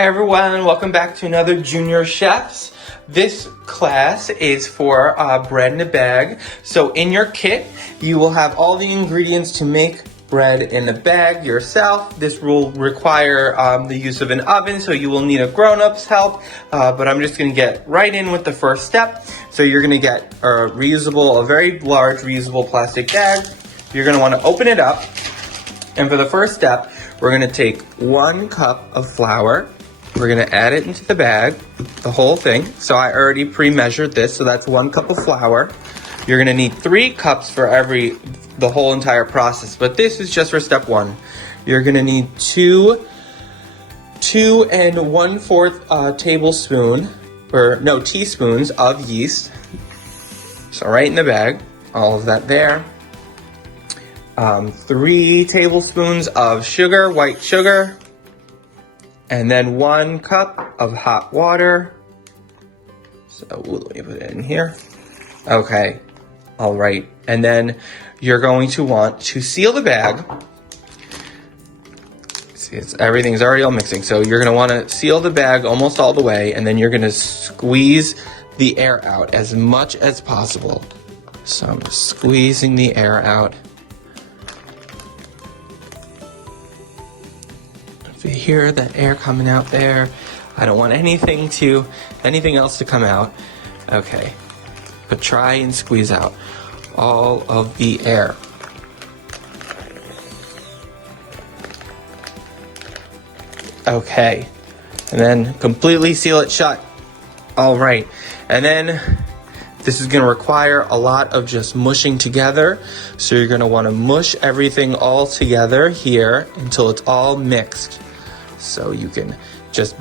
Hi everyone, welcome back to another Junior Chefs. This class is for bread in a bag. So in your kit, you will have all the ingredients to make bread in a bag yourself. This will require the use of an oven, so you will need a grown-up's help. But I'm just gonna get right in with the first step. So you're gonna get a very large reusable plastic bag. You're gonna wanna open it up. And for the first step, we're gonna take 1 cup of flour. We're gonna add it into the bag, the whole thing. So I already pre-measured this, so that's 1 cup of flour. You're gonna need 3 cups for the whole entire process, but this is just for step 1. You're gonna need two and 1/4 teaspoons of yeast. So right in the bag, all of that there. 3 tablespoons of sugar, white sugar. And then 1 cup of hot water. So let me put it in here. Okay, all right. And then you're going to want to seal the bag. See, everything's already all mixing. So you're gonna wanna seal the bag almost all the way, and then you're gonna squeeze the air out as much as possible. So I'm just squeezing the air out. If you hear that air coming out there, I don't want anything else to come out. Okay, but try and squeeze out all of the air. Okay, and then completely seal it shut. All right, and then this is gonna require a lot of just mushing together. So you're gonna wanna mush everything all together here until it's all mixed. So you can just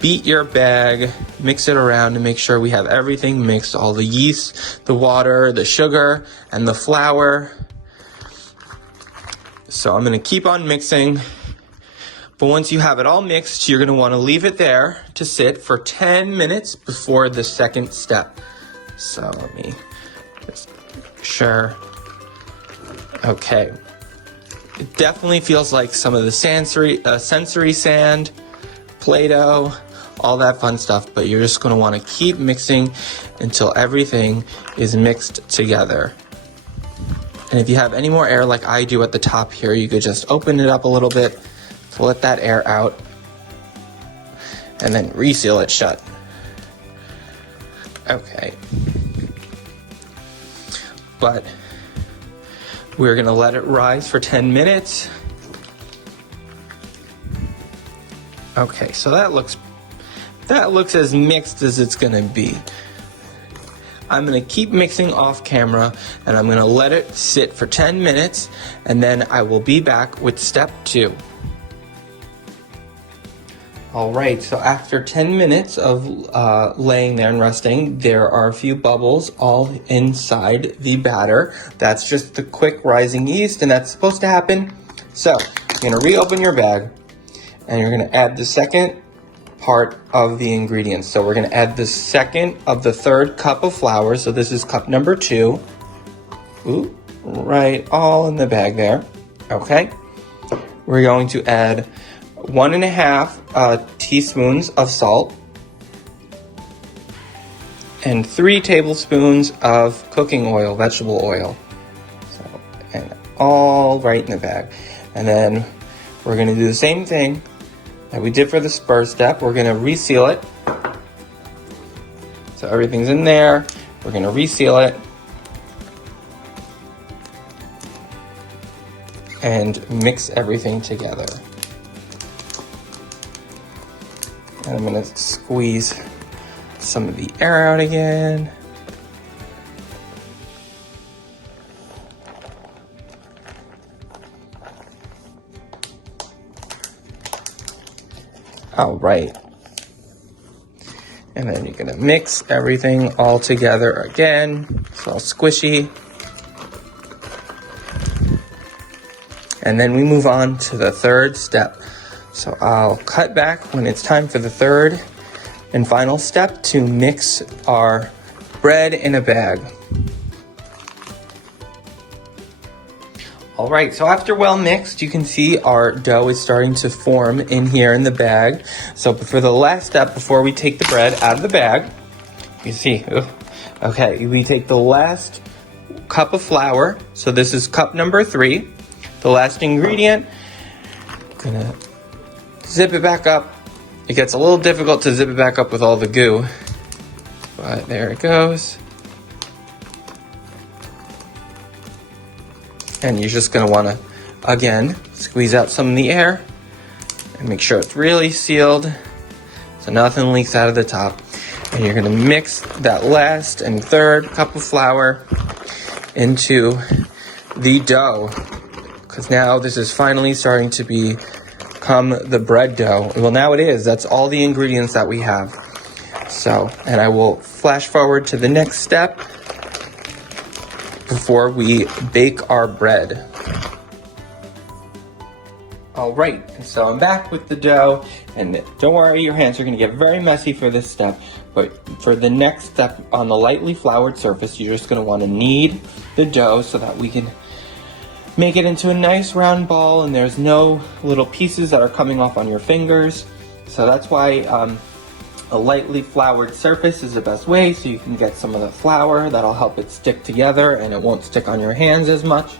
beat your bag, mix it around to make sure we have everything mixed, all the yeast, the water, the sugar, and the flour. So I'm gonna keep on mixing. But once you have it all mixed, you're gonna wanna leave it there to sit for 10 minutes before the second step. So let me just make sure. Okay. It definitely feels like some of the sensory sand, Play-Doh, all that fun stuff, but you're just gonna wanna keep mixing until everything is mixed together. And if you have any more air like I do at the top here, you could just open it up a little bit to let that air out and then reseal it shut. Okay. But we're gonna let it rise for 10 minutes. Okay, so that looks as mixed as it's gonna be. I'm gonna keep mixing off camera, and I'm gonna let it sit for 10 minutes, and then I will be back with step 2. All right, so after 10 minutes of laying there and resting, there are a few bubbles all inside the batter. That's just the quick rising yeast, and that's supposed to happen. So you're gonna reopen your bag, and you're gonna add the second part of the ingredients. So we're gonna add the second of the 3rd cup of flour. So this is cup number 2. Ooh, right all in the bag there. Okay. We're going to add 1.5 teaspoons of salt and 3 tablespoons of cooking oil, vegetable oil. So, and all right in the bag. And then we're gonna do the same thing that we did for the first step. We're gonna reseal it. So everything's in there. We're gonna reseal it. And mix everything together. And I'm gonna squeeze some of the air out again. All right. And then you're gonna mix everything all together again. It's all squishy. And then we move on to the 3rd step. So I'll cut back when it's time for the 3rd and final step to mix our bread in a bag. All All right, so after well mixed, you can see our dough is starting to form in here in the bag. So for the last step, before we take the bread out of the bag, you see, okay, we take the last cup of flour. So this is cup number 3, the last ingredient. Gonna zip it back up. It gets a little difficult to zip it back up with all the goo, but there it goes. And you're just gonna wanna, again, squeeze out some of the air and make sure it's really sealed so nothing leaks out of the top. And you're gonna mix that last and third cup of flour into the dough, because now this is finally starting to become the bread dough. Well, now it is. That's all the ingredients that we have. So, and I will flash forward to the next step before we bake our bread. All right, so I'm back with the dough, and don't worry, your hands are gonna get very messy for this step, but for the next step on the lightly floured surface, you're just gonna wanna knead the dough so that we can make it into a nice round ball and there's no little pieces that are coming off on your fingers. So that's why a lightly floured surface is the best way, so you can get some of the flour that'll help it stick together and it won't stick on your hands as much.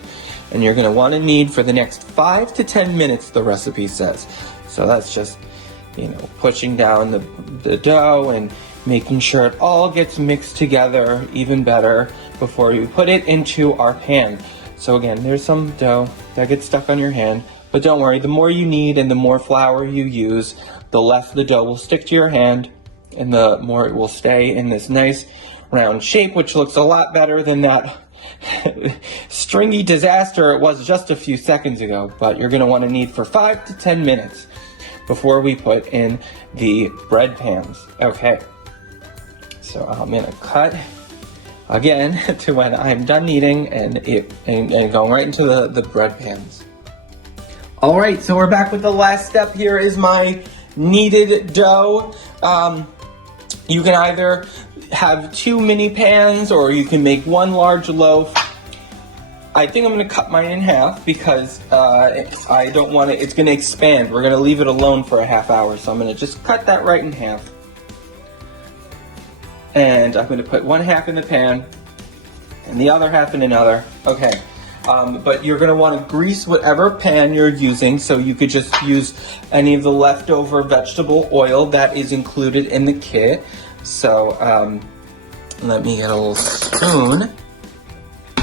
And you're gonna wanna knead for the next 5 to 10 minutes, the recipe says. So that's just, pushing down the dough and making sure it all gets mixed together even better before you put it into our pan. So again, there's some dough that gets stuck on your hand, but don't worry, the more you knead and the more flour you use, the less the dough will stick to your hand and the more it will stay in this nice round shape, which looks a lot better than that stringy disaster it was just a few seconds ago. But you're gonna wanna knead for 5 to 10 minutes before we put in the bread pans. Okay, so I'm gonna cut again to when I'm done kneading and going right into the bread pans. All right, so we're back with the last step. Here is my kneaded dough. You can either have 2 mini pans or you can make 1 large loaf. I think I'm gonna cut mine in half because I don't want it, it's gonna expand. We're gonna leave it alone for a half hour. So I'm gonna just cut that right in half. And I'm gonna put 1 half in the pan and the other half in another. Okay, but you're gonna wanna grease whatever pan you're using, so you could just use any of the leftover vegetable oil that is included in the kit. So let me get a little spoon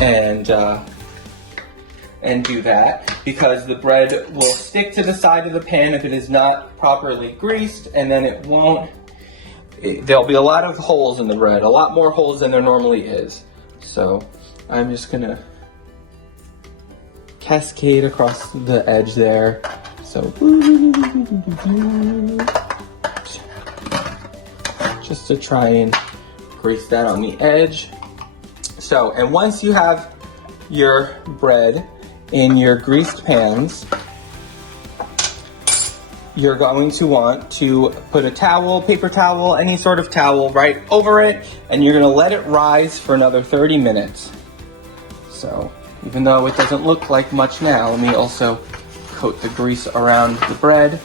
and do that, because the bread will stick to the side of the pan if it is not properly greased, and then it won't. There'll be a lot of holes in the bread, a lot more holes than there normally is. So I'm just gonna cascade across the edge there. So just to try and grease that on the edge. So, and once you have your bread in your greased pans, you're going to want to put a towel, paper towel, any sort of towel right over it, and you're gonna let it rise for another 30 minutes. So, even though it doesn't look like much now, let me also coat the grease around the bread.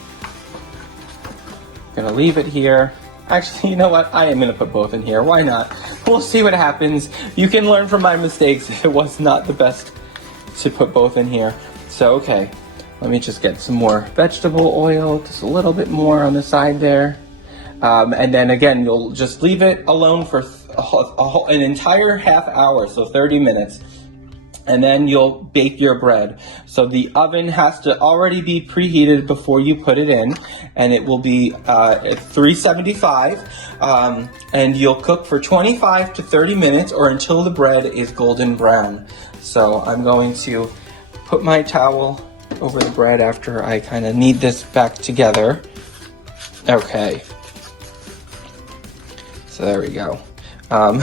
Gonna leave it here. Actually, you know what? I am gonna put both in here. Why not? We'll see what happens. You can learn from my mistakes. It was not the best to put both in here. So, okay. Let me just get some more vegetable oil, just a little bit more on the side there. And then again, you'll just leave it alone for an entire half hour, so 30 minutes. And then you'll bake your bread. So the oven has to already be preheated before you put it in, and it will be at 375. And you'll cook for 25 to 30 minutes or until the bread is golden brown. So I'm going to put my towel over the bread after I kind of knead this back together. Okay. So there we go. I'm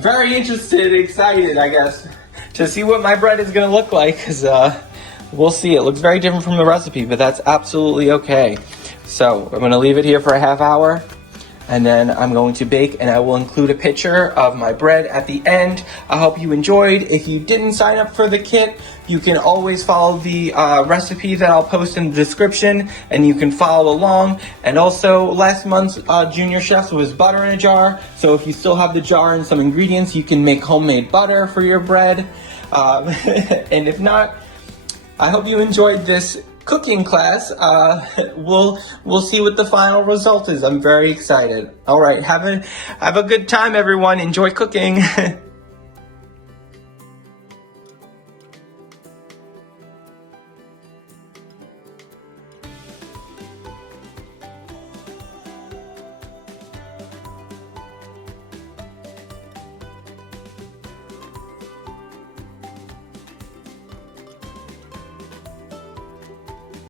very interested and excited, I guess, to see what my bread is gonna look like, because we'll see. It looks very different from the recipe, but that's absolutely okay. So I'm gonna leave it here for a half hour, and then I'm going to bake, and I will include a picture of my bread at the end. I hope you enjoyed. If you didn't sign up for the kit, you can always follow the recipe that I'll post in the description, and you can follow along. And also, last month's Junior Chefs was butter in a jar, so if you still have the jar and some ingredients, you can make homemade butter for your bread. And if not, I hope you enjoyed this cooking class. We'll see what the final result is. I'm very excited. All right, have a good time, everyone. Enjoy cooking.